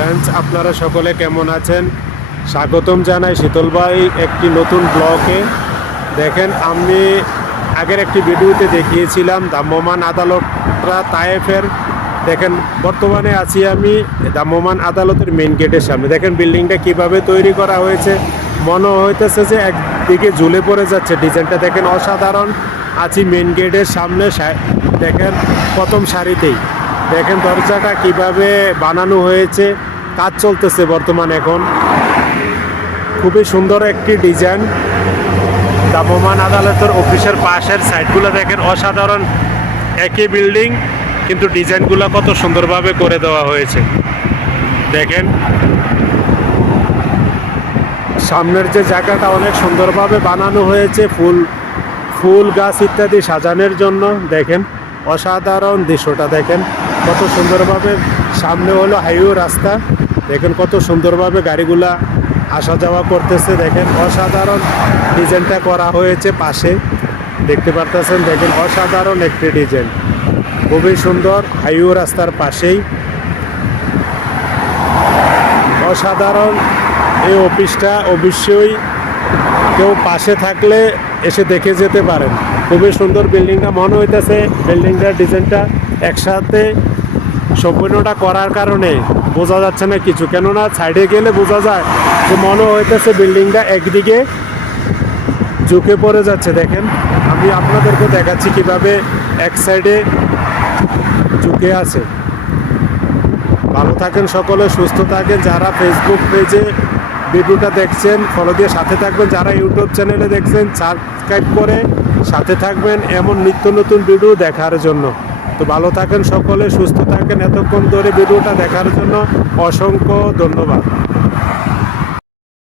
Friends, আপনারা সকলে কেমন আছেন? স্বাগতম জানাই শীতল ভাই একটি নতুন ব্লকে দেখেন, আমি আগের একটি ভিডিওতে দেখিয়েছিলাম ভ্রাম্যমান আদালতরা তায়েফের। দেখেন, বর্তমানে আছি আমি ভ্রাম্যমান আদালতের মেন গেটের সামনে। দেখেন বিল্ডিংটা কীভাবে তৈরি করা হয়েছে। মনে হইতেছে যে একদিকে ঝুলে পড়ে যাচ্ছে। ডিজাইনটা দেখেন অসাধারণ। আছি মেন গেটের সামনে দেখেন, প্রথম সারিতেই। দেখেন, দরজাটা কীভাবে বানানো হয়েছে। কাজ চলতেছে বর্তমান এখন। খুবই সুন্দর একটি ডিজাইন। ভ্রাম্যমান আদালতের অফিসের পাশের সাইডগুলো দেখেন, অসাধারণ একই বিল্ডিং, কিন্তু ডিজাইনগুলো কত সুন্দরভাবে করে দেওয়া হয়েছে। দেখেন, সামনের যে জায়গাটা অনেক সুন্দরভাবে বানানো হয়েছে, ফুল ফুল গাছ ইত্যাদি সাজানোর জন্য। দেখেন, অসাধারণ দৃশ্যটা দেখেন। কত সুন্দরভাবে সামনে হলো হাইওয়ে রাস্তা। দেখেন কত সুন্দরভাবে গাড়িগুলা আসা যাওয়া করতেছে। দেখেন অসাধারণ ডিজাইনটা করা হয়েছে পাশে। দেখতে পারতেছেন, দেখেন অসাধারণ একটি ডিজাইন। খুবই সুন্দর হাইওয়ে রাস্তার পাশেই। অসাধারণ এই অফিসটা অবশ্যই কেউ পাশে থাকলে এসে দেখে যেতে পারেন। খুবই সুন্দর বিল্ডিংটা মনে হইতেছে, বিল্ডিংটার ডিজাইনটা একসাথে সম্পূর্ণটা করার কারণে বোঝা যাচ্ছে না কিছু। কেননা সাইডে গেলে বোঝা যায় যে মনে হইতেছে বিল্ডিংটা একদিকে ঝুঁকে পড়ে যাচ্ছে। দেখেন, আমি আপনাদেরকে দেখাচ্ছি কীভাবে এক সাইডে ঝুঁকে আছে। ভালো থাকেন সকলে, সুস্থ থাকেন। যারা ফেসবুক পেজে ভিডিওটা দেখছেন ফলো দিয়ে সাথে থাকবেন। যারা ইউটিউব চ্যানেলে দেখছেন সাবস্ক্রাইব করে সাথে থাকবেন। এমন নিত্য নতুন ভিডিও দেখার জন্য। তো ভালো থাকেন সকলে সুস্থ থাকেন। এতক্ষণ ধরে ভিডিওটা দেখার জন্য অসংখ্য ধন্যবাদ।